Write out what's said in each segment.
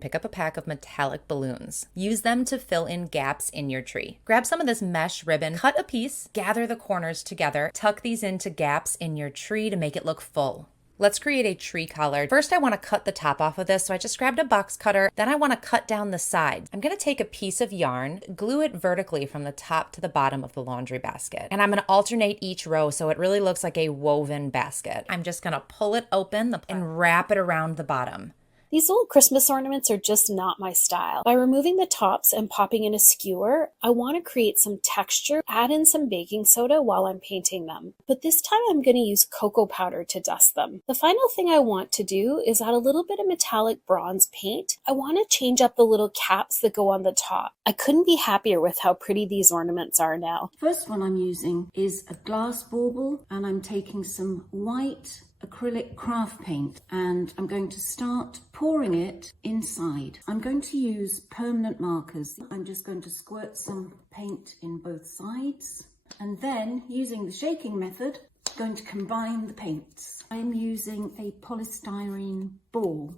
Pick up a pack of metallic balloons. Use them to fill in gaps in your tree. Grab some of this mesh ribbon, cut a piece, gather the corners together, tuck these into gaps in your tree to make it look full. Let's create a tree collar. First, I want to cut the top off of this, so I just grabbed a box cutter. Then I want to cut down the sides. I'm going to take a piece of yarn, glue it vertically from the top to the bottom of the laundry basket. And I'm going to alternate each row so it really looks like a woven basket. I'm just going to pull it open and wrap it around the bottom. These little Christmas ornaments are just not my style. By removing the tops and popping in a skewer, I want to create some texture, add in some baking soda while I'm painting them. But this time I'm going to use cocoa powder to dust them. The final thing I want to do is add a little bit of metallic bronze paint. I want to change up the little caps that go on the top. I couldn't be happier with how pretty these ornaments are now. First one I'm using is a glass bauble, and I'm taking some white acrylic craft paint and I'm going to start pouring it inside. I'm going to use permanent markers. I'm just going to squirt some paint in both sides and then, using the shaking method, I'm going to combine the paints. I'm using a polystyrene ball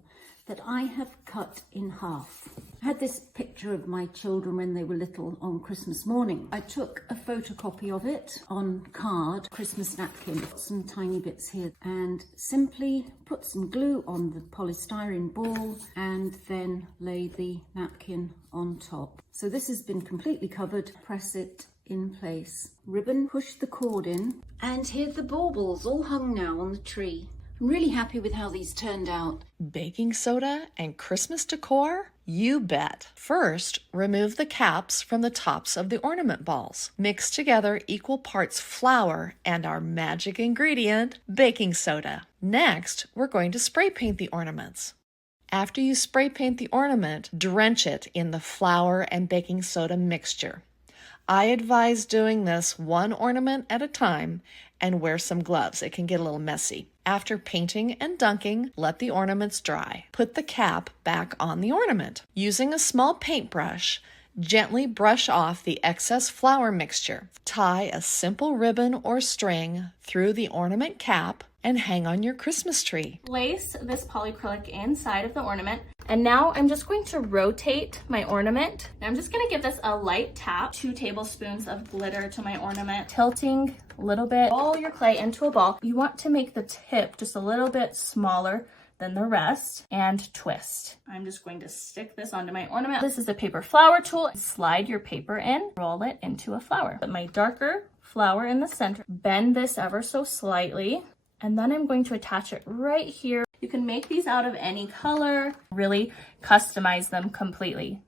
that I have cut in half. I had this picture of my children when they were little on Christmas morning. I took a photocopy of it on card, Christmas napkin, some tiny bits here, and simply put some glue on the polystyrene ball and then lay the napkin on top. So this has been completely covered. Press it in place. Ribbon, push the cord in, and here the baubles all hung now on the tree. I'm really happy with how these turned out. Baking soda and Christmas decor? You bet. First, remove the caps from the tops of the ornament balls. Mix together equal parts flour and our magic ingredient, baking soda. Next, we're going to spray paint the ornaments. After you spray paint the ornament, drench it in the flour and baking soda mixture. I advise doing this one ornament at a time and wear some gloves. It can get a little messy. After painting and dunking, let the ornaments dry. Put the cap back on the ornament. Using a small paintbrush, gently brush off the excess flour mixture. Tie a simple ribbon or string through the ornament cap and hang on your Christmas tree. Place this polyacrylic inside of the ornament. And now I'm just going to rotate my ornament. And I'm just gonna give this a light tap. 2 tablespoons of glitter to my ornament. Tilting a little bit, roll your clay into a ball. You want to make the tip just a little bit smaller than the rest and twist. I'm just going to stick this onto my ornament. This is the paper flower tool. Slide your paper in, roll it into a flower. Put my darker flower in the center, bend this ever so slightly, and then I'm going to attach it right here. You can make these out of any color, really customize them completely.